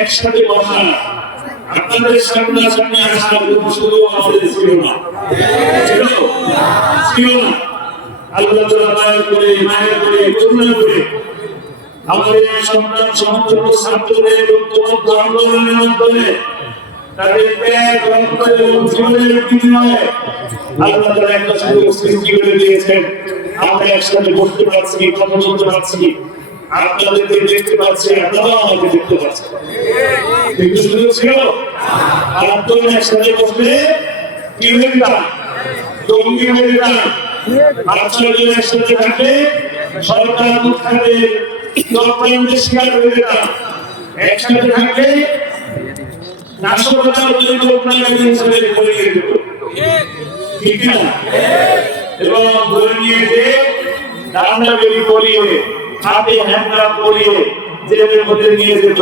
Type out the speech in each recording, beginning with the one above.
একসাথে বসা আপনাদের সামনে আসা শুধু আমাদের ছিল না, আল্লাহ তাআলা মায়া করে করুণা করে আমাদের সন্তান সমগ্র ছাত্রদের ঐক্যবদ্ধ আন্দোলনের মাধ্যমে তাদের ত্যাগ রক্ত এবং জীবনের বিনিময়ে আল্লাহ তাআলা একটা সুযোগ সৃষ্টি করে দিয়েছেন। আমরা একসাথে বসতে পারছি, কথা বলতে পারছি, আপনাদেরকে দেখতে পাচ্ছি, আপনারাও আমাকে দেখতে পাচ্ছেন। কিন্তু সুযোগ ছিল আন্দোলন একসাথে বসলে কি হইতা, জঙ্গি হইতা, আশ্রয় একসাথে থাকলে সরকার উৎখাতের চক্রান্তের শিকার হয়ে যেতাম। একসাথে থাকলে নাশকতার পরিকল্পনা হিসেবে পরিয়ে দিত, ঠিক না? এবং ধরে নিয়ে যে ডান্ডা বেরি পরিয়ে হাতে হ্যান্ডকাপ পরিয়ে জেলের মধ্যে নিয়ে যেত।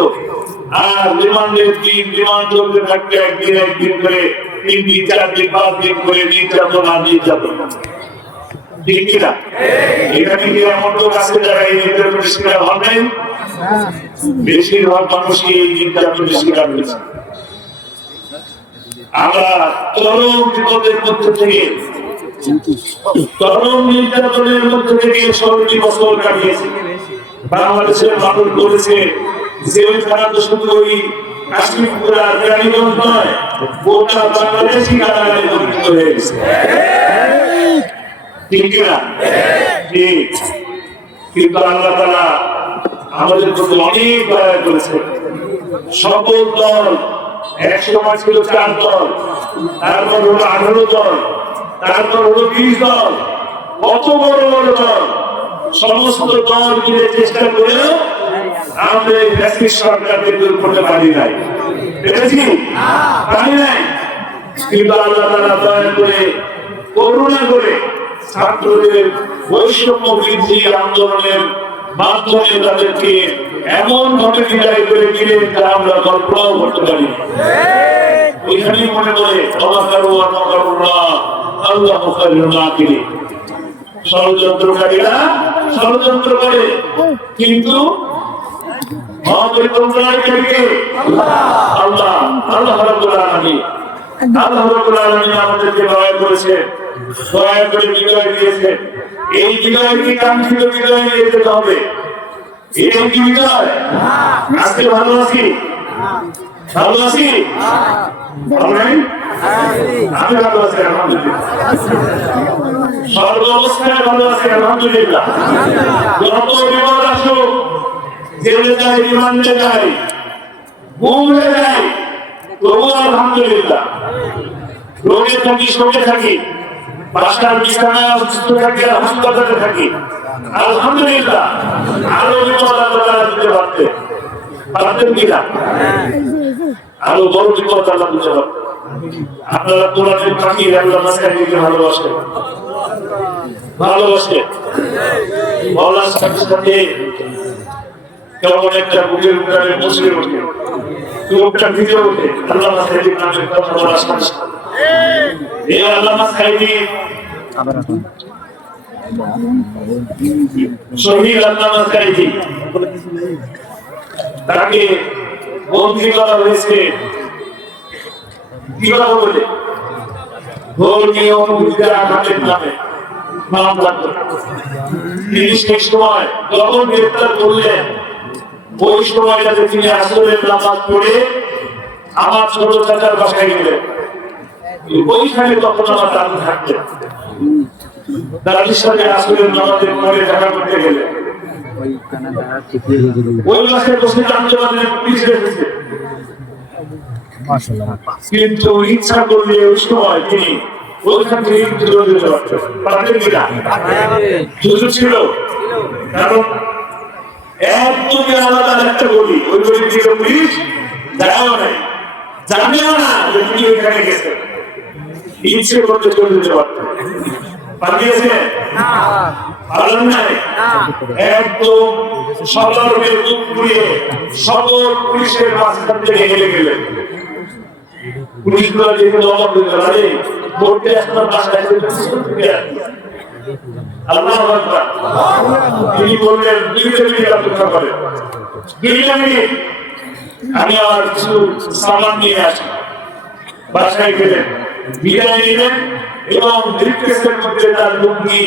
আর রিমান্ডের দিন রিমান্ড চলতে থাকতে একদিন করে 3 দিন 4 দিন 5 দিন করে নির্যাতন আর নির্যাতন, ঠিক না? এখানে কি এমন লোক আছে যারা এই নির্যাতনের শিকার হন নাই? বেশিরভাগ মানুষই এই নির্যাতনের শিকার হয়েছে। আমরা চরম বিপদের মধ্যে থেকে, চরম নির্যাতনের মধ্যে থেকে 16 বছর কাটিয়েছি। বাংলাদেশের মানুষ বলেছে যে ওই খারাপ শুধু ওই কাশ্মীর পুরা কেরানীগঞ্জ নয়, গোটা বাংলাদেশই কারাগারে পরিণত হয়ে গেছে, ঠিক না? ঠিক। কিন্তু আল্লাহ তাআলা আমাদের প্রতি অনেক দয়া করেছে। সকল দল, এক সময় ছিল 4 দল, তারপর হলো 18 দল, তারপর হলো 20 দল, কত বড় বড় দল, সমস্ত দল মিলে চেষ্টা করেও আমরা এই ফ্যাসিস্ট সরকারকে দূর করতে পারি নাই, পেরেছি? পারি নাই। কিন্তু আল্লাহ তাআলা দয়া করে, করুণা করে ছাত্রদের বৈষম্য বৃদ্ধি আন্দোলনের মাধ্যমে তাদেরকে এমন ভাবে বিদায় করে দিলেন যা আমরা কল্পনাও করতে পারি। ওইখানেই মনে করে আল্লাহু খায়রুল মাকিরিন। ষড়যন্ত্রকারীরা ষড়যন্ত্র করে, কিন্তু মহাপরিকল্পনাকারীকে আল্লাহ, আল্লাহ রাব্বুল আলামিন, আল্লাহ রাব্বুল আলামিন আমাদেরকে দয়া করেছে, দয়া করে বিজয় দিয়েছে। এই বিজয় কি কাঙ্ক্ষিত বিজয় নিয়ে যেতে হবে? এই কি বিজয়? আজকে ভালো আছি, ভালো আছি, ভালো নাই? আমি ভালো আছি আলহামদুলিল্লাহ, সর্ব অবস্থায় ভালো আছি আলহামদুলিল্লাহ। যত বিপদ আসুক, জেলে যাই, রিমান্ডে যাই, ঘুম হয়ে যাই, তবু আলহামদুলিল্লাহ। রোগে থাকি, শোকে থাকি, বাসার বিছানায় অসুস্থ থাকি, হাসপাতালে থাকি, আলহামদুলিল্লাহ। আরো বিপদ আল্লাহ দিতে পারতেন কিনা? আরো বড় বিপদ আল্লাহ দিতে পারতেন। আপনারা কোরআনের পাখি আল্লাহ মাসকাইকে ভালোবাসে, ভালোবাসে। বলার সাথে সাথে কেমন একটা বুকের উপরে মুসলিম ওঠে, চোখটা ভিজে ওঠে আল্লাহ মাসকাইকে নামের কথা বলার সাথে সাথে। এই আল্লাহ মাসকাইকে শহীদ আল্লাহ মাসকাইকে তাকে বন্দী করা হয়েছে কিভাবে বলে? ধর্মীয় আঘাতের নামে মামলা করে। তিনি সেই সময় যখন গ্রেপ্তার করলেন, ওই সময়টাতে তিনি আসরের নামাজ পড়ে আমার ছোট চাচার বাসায় গেলেন। ওইখানে তখন আমার দাদু থাকতেন, দাদির সাথে আসরের নামাজের পরে দেখা করতে গেলেন। ওই বাসায় বসে জানতে পারলেন পুলিশ এসেছে, কিন্তু ইচ্ছা করলে ওই সময় তিনি ওইখান থেকে চলে যেতে পারতেন, পারতেন কিনা? সুযোগ ছিল। কারণ একদমই আলাদা একটা গলি, ওই গলি ছিল পুলিশ যাও নাই, জানেও না যে তিনি ওইখানে গেছেন। ইচ্ছে করতে চলে যেতে পারতেন, পাঠিয়েছেন পালন নাই। একদম সদর্ভে মুখ ঘুরিয়ে সকল পুলিশের মাঝখান থেকে হেলে গেলেন। পুলিশগুলো যেগুলো অবাক হয়ে গেল, আরে ভোটে আপনার বাসায় আল্লাহু আকবার। তিনি বললেন, দুইটা মিনিট অপেক্ষা করেন, দুইটা মিনিট আমি আর কিছু সামান নিয়ে আসি। বাসায় গেলেন, বিদায় নিলেন এবং ব্রিফকেসের মধ্যে তার লুঙ্গি,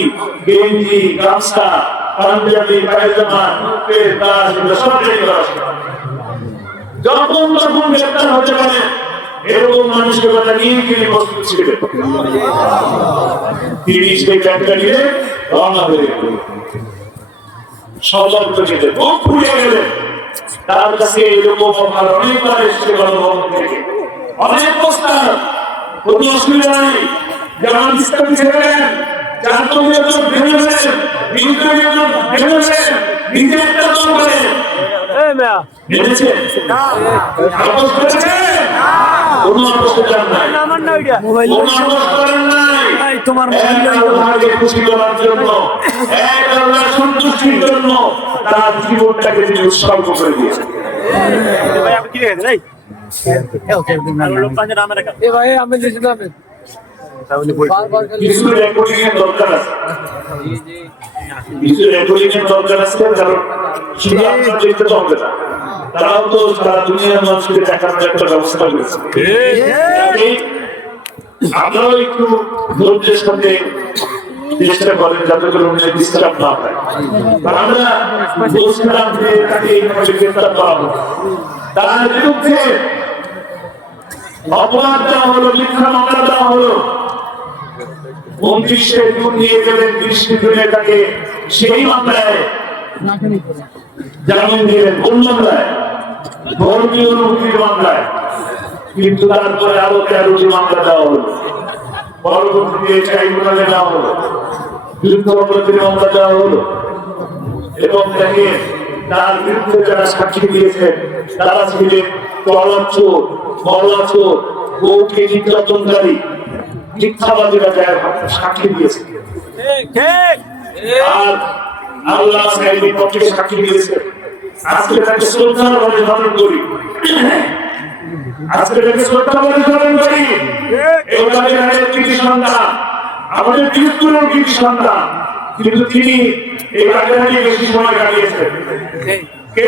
গেঞ্জি, গামছা, পাঞ্জাবি, পায়জামা, টুপের তাজ সব রেডি করা। যখন তখন গ্রেপ্তার হতে পারে এরকম মানুষের কথা নিয়ে তিনি প্রস্তুত ছিলেন। তিনি সেই ব্যাগটা নিয়ে রওনা হয়ে গেলেন, সতর্ক ছিলেন, খুব ফুরিয়ে গেলেন। তার কাছে এরকম অফার অনেকবার এসেছে গণভবন থেকে, অনেক প্রস্তাব, কোনো অসুবিধা নেই, যেমন ইসলামী ছেড়েন, জাতীয় জোট ভেঙে ফেলেন, বিরোধী জোট ভেঙে ফেলেন, নিজে একটা দল করেন। ভেঙেছে? আপোষ করেছে? কোনো আপোষ করেন নাই, কোনো আপোষ করেন নাই। আল্লাহকে খুশি করার জন্য, এক আল্লাহর সন্তুষ্টির জন্য তার জীবনটাকে তিনি উৎসর্গ করে দিয়েছেন। কিছু রেকর্ডিং এর দরকার আছে, কিছু রেকর্ডিং এর দরকার আছে, কারণ শুধু আপনার দেখতে তো হবে না, তারাও তো সারা দুনিয়ার মানুষকে দেখানোর একটা ব্যবস্থা করেছে। আপনারাও একটু ধৈর্যের সাথে চেষ্টা করেন যাতে করে উনি ডিস্টার্ব না হয়। আমরা বলছিলাম যে তাকে এইভাবে গ্রেফতার করা হবে, তার বিরুদ্ধে অপরাধ দেওয়া হলো, মিথ্যা মামলা দেওয়া হলো। 29শে জুন নিয়ে গেলেন, 20 জুনে তাকে সেই মামলায় জামিন দিলেন, কোন মামলায়? ধর্মীয় অনুভূতির মামলায়। কিন্তু তারপরে আরো 13টি মামলা দেওয়া হলো, পরবর্তীতে ট্রাইব্যুনালে দেওয়া হলো, যুদ্ধ অপরাধের মামলা দেওয়া হলো। এবং দেখেন তার বিরুদ্ধে যারা সাক্ষী দিয়েছেন তারা ছিলেন চলাচোর, বলাচোর, বউকে নির্যাতনকারী, মিথ্যাবাদীরা যারা সাক্ষী দিয়েছে। আর আল্লাহ সাহেবের পক্ষে সাক্ষী দিয়েছে। আজকে তাকে শ্রদ্ধার ভাবে স্মরণ করি, আজকে তাকে শ্রদ্ধা ভাবে স্মরণ করি। এই বাগেরহাটের কৃতি সন্তান, আমাদের বীরত্বের কৃতি সন্তান, কিন্তু তিনি এই বাগেরহাটে বেশি সময় কাটিয়েছেন। কে?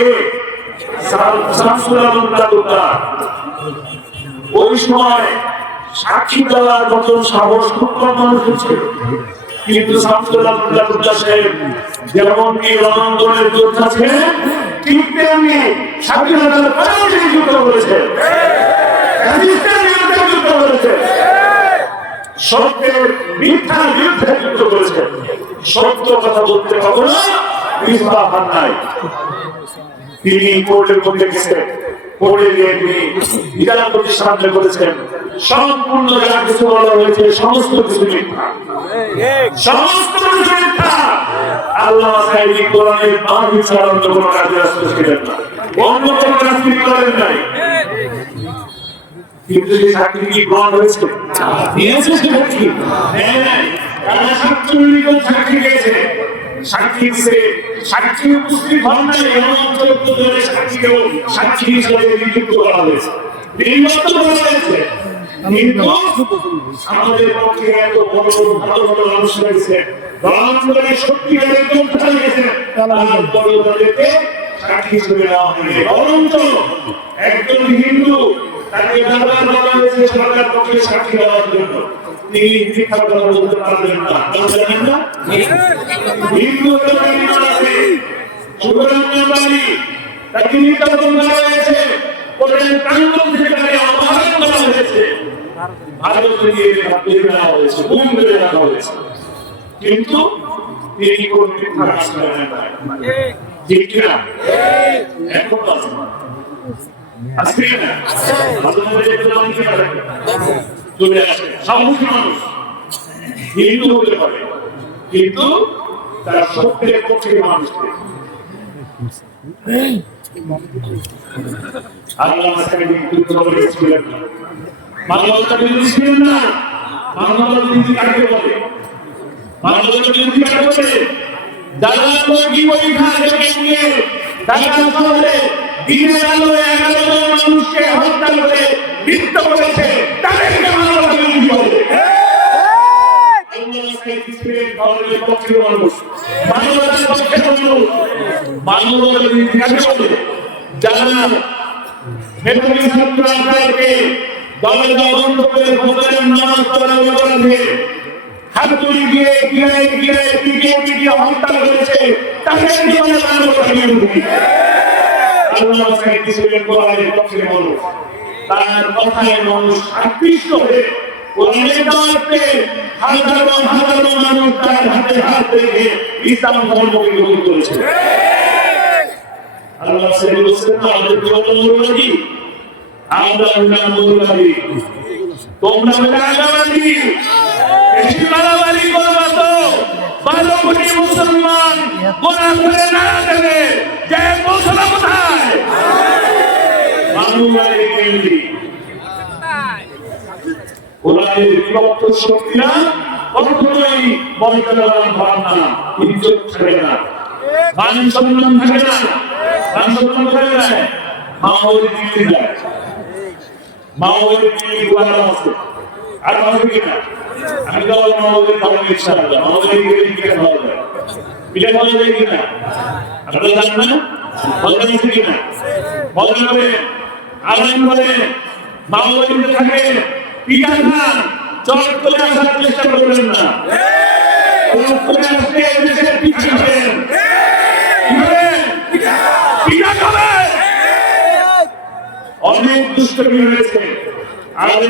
শামসুল আলম তালুকদার। ওই সময় সাক্ষী দেওয়ার মতন সাহস খুব কম মানুষের ছিল, কিন্তু শামসুল আলম তালুকদার সাহেব যেমন কি রণাঙ্গনের যোদ্ধা ছিলেন, ঠিক তেমনি স্বাধীনতার পরেও তিনি যুদ্ধ করেছেন, যুদ্ধ করেছেন, সত্যের মিথ্যার বিরুদ্ধে যুদ্ধ করেছেন। সত্য কথা বলতে কখনো পিছপা হন নাই। তিনি কোর্টের মধ্যে গেছেন, কোর্টে গিয়ে তিনি বিচারপতির সামনে বলেছেন সম্পূর্ণ যা কিছু বলা হয়েছে সমস্ত কিছু মিথ্যা, সমস্ত কিছু মিথ্যা। আল্লাহ সাহেব কোরআনের বাণী ছাড়া অন্য কোনো কাজে ব্যস্ত ছিলেন না, অন্য কোনো কাজ তিনি করেন নাই। কিন্তু সেই চাকরি কি গ্রহণ হয়েছে? নিয়েছে সে চাকরি? হ্যাঁ, তারা 47 জন চাকরি পেয়েছে, সাক্ষী দিচ্ছে, সাক্ষী উপস্থিত হন নাই, এমন 14 জনের সাক্ষীকেও সাক্ষী হিসেবে নিযুক্ত করা হয়েছে, নির্বাচিত করা হয়েছে। কিন্তু আমাদের পক্ষে এত বড় বড় ভালো ভালো মানুষ রয়েছে, রণাঙ্গনে সত্যিকারের যোদ্ধা রয়েছে, তারপরে তাদেরকে সাক্ষী হিসেবে নেওয়া হয়নি। বরঞ্চ একজন হিন্দু, তাকে বারবার বলা হয়েছে সরকার পক্ষে সাক্ষী দেওয়ার জন্য, তিনি মিথ্যা কথা বলতে পারবেন না। জানেন না হিন্দুদের আছে সুব্রমণ্য বাড়ি, তাকে নির্যাতন করা হয়েছে, কোর্টের প্রাঙ্গণ থেকে তাকে অপহরণ করা হয়েছে, ভারতে দিয়ে নেওয়া হয়েছে, গুম করে রাখা হয়েছে। কিন্তু তিনি কোন মিথ্যা কাজ করেন না, ঠিক কিনা? এখন আজকে না চলে আসে সামুদ্রিক মানুষ, হিন্দু হতে পারে, কিন্তু তারা সত্যের পক্ষে মানুষ। আল্লাহ ছিলেন না, মানবতা বিরোধী ছিলেন না। মানবতা বিরোধী কাকে বলে? মানবতা বিরোধী কাকে বলে? যারা কি পরীক্ষা নিয়ে ঢাকা শহরে দিনের আলোয় 11 জন মানুষকে হত্যা করে মৃত্যু করেছে, তাদেরকে মানবতা বিরোধী বলে। ধর্মের পক্ষে মানুষ, মানবতার পক্ষে মানুষ, মানবতা বিরোধী কাকে বলে? যারা মেধাবী ছাত্র আপনাদেরকে দলে দল করে ভোটের নামাজ পড়ার অপরাধে হাতুড়ি দিয়ে গিয়ে পিটিয়ে হত্যা করেছে তাদের জীবনে মানবতা বিরোধী আল্লাহ সাইদি ছিলেন কোরআনের পক্ষে মানুষ তার কথায় মানুষ আকৃষ্ট হয়ে কোরআনের দাওয়াতে হাজারো মানুষ তার হাতে হাত রেখে ইসলাম ধর্মকে গ্রহণ করেছে আল্লাহ সাইদি বলছেন আমাদের জীবন আমরা হলাম মুরগাবি তোমরা হলে আগাবাদি বেশি মারামারি করবা তো 12 কোটি মুসলমান গোনা করে না দেবে যে পৌঁছানো কোথায় মানুষের কেন্দ্রে ওরাই বিভক্ত শক্তিরা কখনোই মর্যাদাবান হন না ইজ্জত থাকে না মান সম্মান থাকে না মান সম্মান থাকে না মাওয়ের দিকে যায় মাওয়ের দিকে গুয়ার আছে আর আছে কিনা আমি তো মাওয়ের খাওয়া ইচ্ছা না মাওয়ের দিকে খাওয়া যায় বিলে খাওয়া যায় কিনা আপনারা জানেন না মজা আছে কিনা মজা হবে আরাম করে মাওয়ের দিকে থাকে পিঠা খান চট করে আসার চেষ্টা করবেন না করে আসতে এদেশের পিঠা খাবেন পিঠা খাবেন অনেক দুষ্টমি হয়েছে আমাদের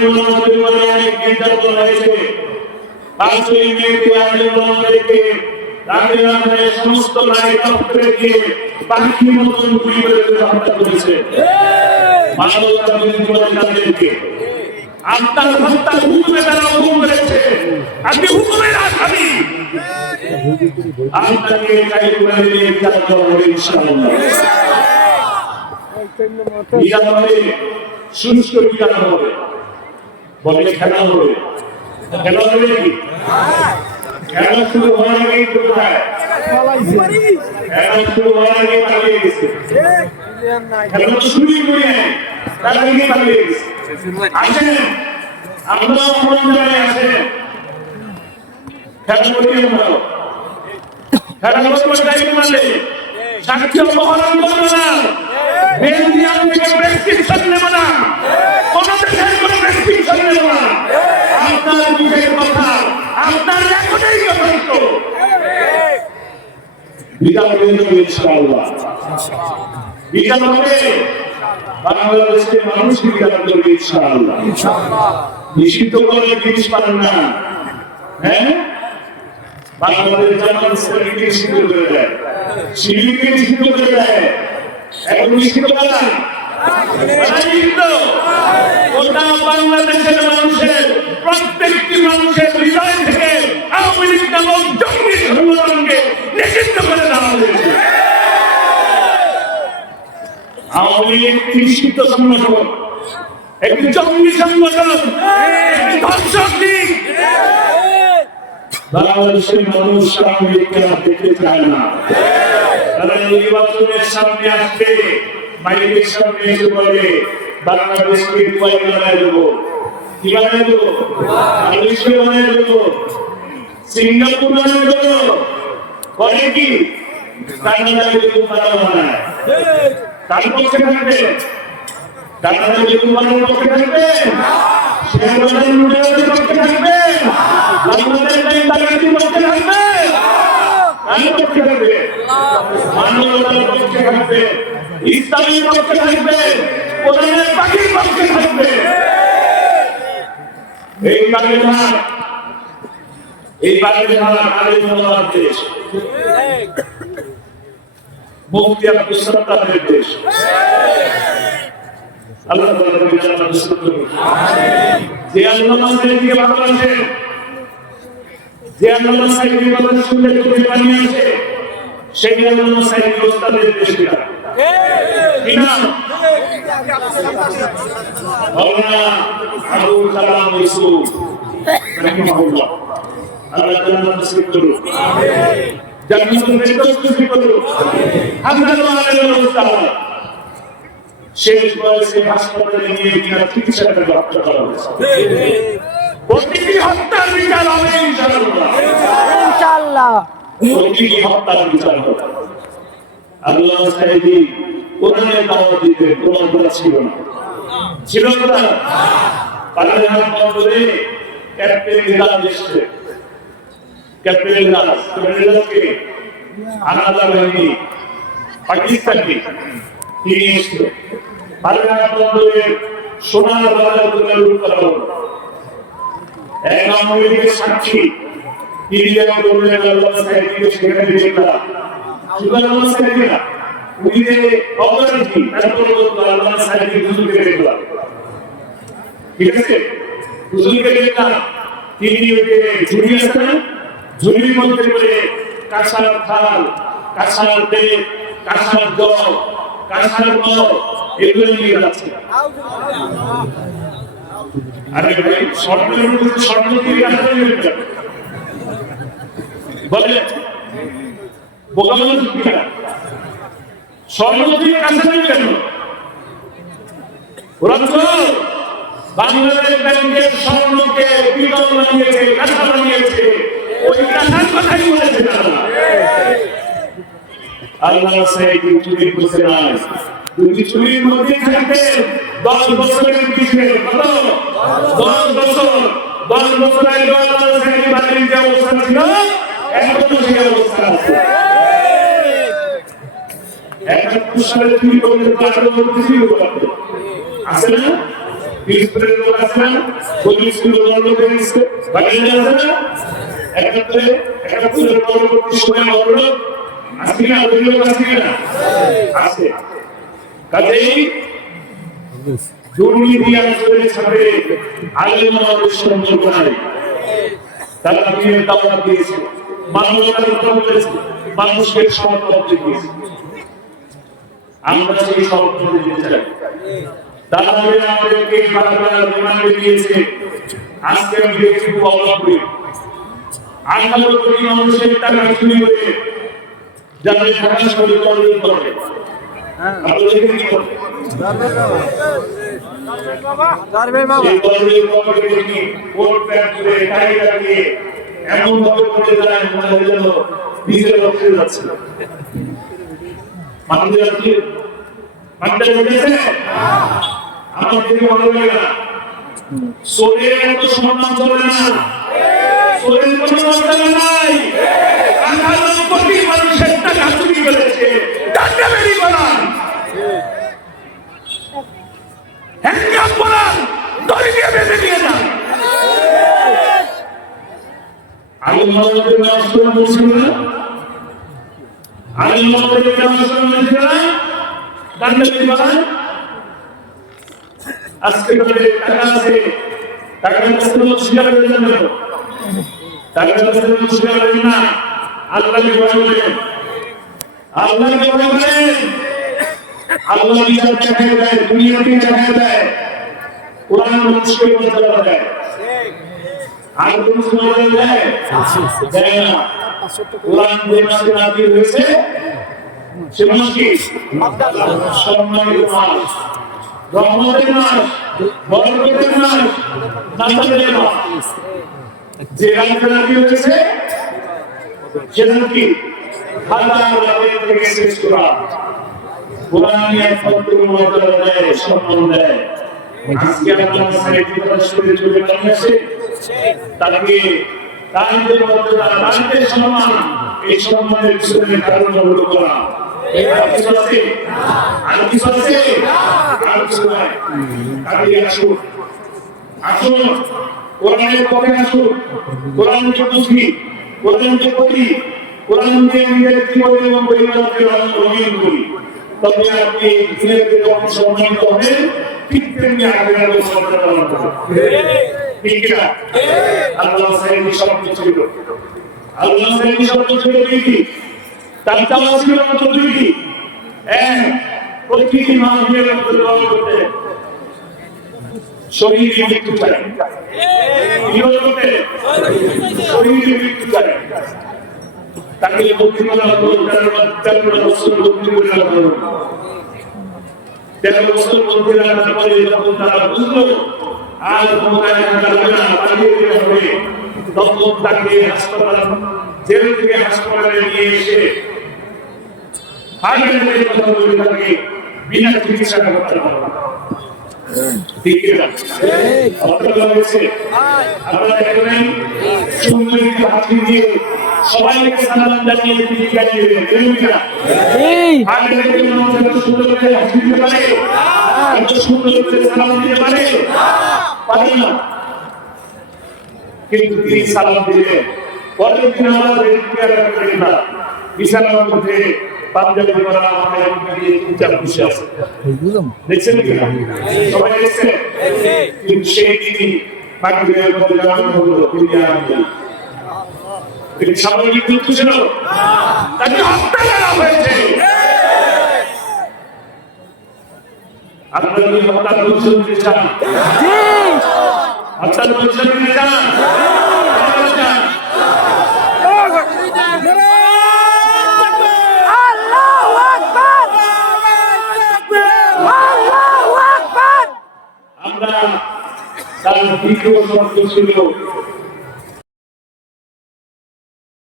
অনেক নির্যাতন হয়েছে 5ই মেতে আমাদেরকে রাতে সমস্ত নারী দপ্তরে গিয়ে পাখির মতন গুলি করে হত্যা করেছে মানবতা বিরোধী তাদেরকে আপনার হত্যা হুকুমে তারা হুকুম করেছে আপনি হুকুমের আসামি আপনাকে কাই করে দিয়ে বিচার করা হবে ইনশাআল্লাহ বিচার হবে সুষ্ঠু বিচার হবে বলে খেলা হবে খেলা হবে কি খেলা শুরু হওয়ার আগেই কোথায় খেলা শুরু হওয়ার আগে পালিয়ে গেছে খেলা শুরুই করে তার আগে পালিয়ে গেছে আসেন আমরা অপরাধ জায়গায় আসেন খেলা করি আমরা খেলা করতে চাইলে মানে সাক্ষী অপহরণ করবো না বেলজিয়াম থেকে প্রেসক্রিপশন নেব না কোন দেশের কোনো প্রেসক্রিপশন নেব না আপনার নিজের কথা আপনার রেকর্ডেই যথেষ্ট বিচার হবে ইনশাআল্লাহ বিচার হবে বাংলাদেশের মানুষকে বিচার করবে ইনশাআল্লাহ নিষিদ্ধ করে জিনিস পারেন না হ্যাঁ বাংলাদেশ জামাত ইসলামীকে নিষিদ্ধ করে দেয় শিবিরকে নিষিদ্ধ করে দেয় এখন নিষিদ্ধ করা গোটা বাংলাদেশের মানুষের প্রত্যেকটি মানুষের হৃদয় থেকে আওয়ামী লীগ নামক জঙ্গি সংগঠনকে নিষিদ্ধ করে দেওয়া হয়েছে আওয়ামী লীগ একটি নিষিদ্ধ সংগঠন একটি জঙ্গি সংগঠন একটি ধর্ষক লীগ বাংলাদেশের মানুষ আওয়ামী লীগকে দেখতে চায় না তারা নির্বাচনের সামনে আসবে মাইকের সামনে এসে বলে বাংলাদেশকে দুবাই বানায় দেবো কি বানায় দেবো মালয়েশিয়া বানায় দেবো সিঙ্গাপুর বানায় দেবো করে কি কানাডায় বেগুন বানায় তার পক্ষে থাকবে কানাডায় বেগুন বানানোর পক্ষে থাকবে শেয়ার বাজার লুটের পক্ষে থাকবে বাংলাদেশ ব্যাংক ডাকাতির পক্ষে থাকবে কার পক্ষে থাকবে মানবতার পক্ষে থাকবে ইসলামের পক্ষে থাকবে কোরআনের পাখির পক্ষে থাকবে এই বাংলাদেশ আলেম ওলামার দেশ মুফতি আব্দুস সাত্তারের দেশ আল্লাহ তাআলা বিচার নসিব করুন যে আল্লাহ সাইদিকে ভালোবাসেন যে আল্লাহ সাইদির কথা শুনলে চোখে পানি আসে সেই আল্লাহ সাইদির ওস্তাদের দেশ কিনা মাওলানা আবুল কালাম ইউসুফ রাহিমাহুল্লাহ আল্লাহ জান্নাত নসিব করুন আমিন জান্নাতুল ফেরদৌস নসিব করুন হাজারো আলেমের ওস্তাদ শেষ বয়সে হাসপাতালে নিয়ে গিয়ে চিকিৎসাটা হত্যা করা হয়েছে প্রতিটি হত্যার বিচার হবে ইনশাআল্লাহ ইনশাআল্লাহ প্রতিটি হত্যার বিচার হবে আল্লাহ সাইদি কোরআনের দাওয়াত দিতে তোমার কথা ছিল না, ছিল না? পাল্লাহার বন্দরে ক্যাপ্টেন মিরাজ এসছে, ক্যাপ্টেন মিরাজকে আলাদা বাহিনী পাকিস্তানকে তিনি এসছে। পাল্লাহার বন্দরে সোনার বাজার তুলে লুট করা হলো। এক আমেরিকার সাক্ষী তিনি যেন বললেন আল্লাহ সাহেবকে সেখানে দেখলাম, শুধু আল্লাহ সাহেবকে না, উনি যে অপরাধী তারপরে আল্লাহ সাহেবকে হুজুরকে দেখলাম, ঠিক আছে? হুজুরকে দেখলাম তিনি ওকে ঝুড়ি আছে না, ঝুড়ির মধ্যে করে কাঁসার থাল, কাঁসার তেল, কাঁসার জল, কাঁসার মদ এগুলো নিয়ে যাচ্ছে। আরে ভাই স্বর্ণের উপরে স্বর্ণ দিয়ে কাঁসার নিয়ে যাবে বলে বোকা মানুষ কিনা? স্বর্ণ দিয়ে কাঁসার নিয়ে কেন? ওরা তো বাংলাদেশ ব্যাংকের স্বর্ণকে পিতল বানিয়েছে, কাঁসা বানিয়েছে, ওই কাঁসার কথাই বলেছে তারা। আল্লাহ সাহেব চুরি করছে না, যদি চুরির মধ্যে থাকতে 10 বছরের পিছনে কত 10 বছর 10 বছর আগে আল্লাহ সাহেব বাড়ির যে অবস্থা ছিল এখনো সেই অবস্থা আছে। 71 সালে চুরি করলে তারও কিছু করতে আছে না? পিছনের লোক আছে না? পুলিশ গুলো লোক এসে বাড়িতে আছে না? 71 পরবর্তী সময় হলো আজকে না ওই লোক আছে না? আছে। কাজেই দুর্নীতি আসলে সাথে আলেম আমাদের সম্পর্ক নাই। তারা দিনের দাওয়াত দিয়েছে, মানবতার কথা বলেছে, মানুষকে সমর্থন দিয়েছে। আমরা সেই সমর্থন দিতে চাই। তারা আমাদেরকে বারবার রিমান্ডে দিয়েছে। আজকে আমি দেখছি খুব অবাক হই, 18 কোটি মানুষের টাকা চুরি করে যাদের ঢাকা শহরে কর্মী করে, আপনারা দেখেন কি করে? এমন ভাবে করে যায় মনে হয় যেন নিজের রক্তে যাচ্ছে। আমার থেকে মনে হয় না সোরের মতো সম্মান চলে না, সোরের কোনো মর্যাদা নাই। 18 কোটি মানুষের টাকা চুরি করেছে, ডান্ডা বেরি বলান, হ্যান্ডকাপ বলান, দড়ি দিয়ে বেঁধে নিয়ে যান। আমি মনোযোগ নষ্ট করছি না, আমি মনোযোগ নষ্ট করছি না, ডান্ডা বেরি বলান। আজকে বলে টাকা আছে, টাকা কখনো স্বীকার করবেন না, টাকা কখনো স্বীকার করবেন না। আল্লাহকে ভয় করেন, আল্লাহকে ভয় করেন। আল্লাহ বিচার দেখায় দেয়, দুনিয়াকে দেখায় দেয়, কোরআন মানুষকে মর্যাদা দেয়। আর কোন মর্যাদা দেয়? দেয় না। কোরআন যে মাসে নাযিল হয়েছে সে মাস কি? সম্মানিত মাস, রহমতের মাস, বরকতের মাস, নাজাতের মাস। যে রাতে নাযিল হয়েছে সেটা কি? হাজার রাতের থেকে শেষ কোরআন। কোরআন একমাত্র মর্যাদা দেয়, সম্মান দেয়। আজকে আল্লাহ সাইয়েদ রাসূলের যুগে বাংলাদেশে তাকে তাদের মর্যাদা, তাদের সম্মান, এই সম্মানের পিছনে কারণ হলো কোরআন। আর কিছু আছে? আর কিছু আছে? আর কিছু নাই। কাজে আসুন, আসুন কোরআনের পথে আসুন, কোরআনকে বুঝি, কোরআনকে পড়ি, কোরআনকে নিজের জীবনে এবং পরিবারকে রঙিন করি। তবে আপনি দুনিয়াতে যখন সম্মানিত হবেন, ঠিক তেমনি আখেরাতেও সম্মান পালন করবেন। ঠিক না? আল্লাহ সাহেব শব্দ ছিল, আল্লাহ সাহেব শব্দ ছিল কি? তার চাওয়া ছিল মাত্র দুইটি। এক, প্রতিটি মানুষের মধ্যে দোয়া করতে শহীদ মৃত্যু চাই, কি করতে? শহীদ মৃত্যু চাই। তাকে বক্তি করা হলো 13 বছর বক্তি করে রাখা হলো। 13 বছর বক্তি রাখার পরে যখন তারা বুঝলো আর ক্ষমতায় থাকা যাবে না, পালিয়ে যেতে হবে, তখন তাকে হাসপাতাল, জেল থেকে হাসপাতালে নিয়ে এসে হাসপাতালে কথা বলে তাকে বিনা চিকিৎসা করতে পারবো না। ঠিক না? অর্থ হয়েছে আমরা দেখবেন সুন্দরী হাতি দিয়ে সবাইকে সালাম জানিয়ে তিনি গাইয়ে দেবেন কিনা? আগে দেখবেন আমাদের সুন্দর করে হাতি দিতে পারে, এত সুন্দর করে সালাম দিতে পারে পারে না। কিন্তু তিনি সালাম দিলেন পরের দিন আমাদের বিছানার মধ্যে পাঞ্জাবি করা আমাদের দিয়ে চুপচাপ বসে আছে। দেখছেন কি না? সবাই দেখছেন? কিন্তু সেই দিনই মাগরিবের পরে যখন হলো তিনি আর নেই। এটি স্বাভাবিক মৃত্যু ছিল, তাকে হত্যা করা হয়েছে। আপনারা কি হত্যার পরিচয় দিতে চান? হত্যার পরিচয় দিতে চান? আমরা তার দ্বিতীয় শব্দ ছিল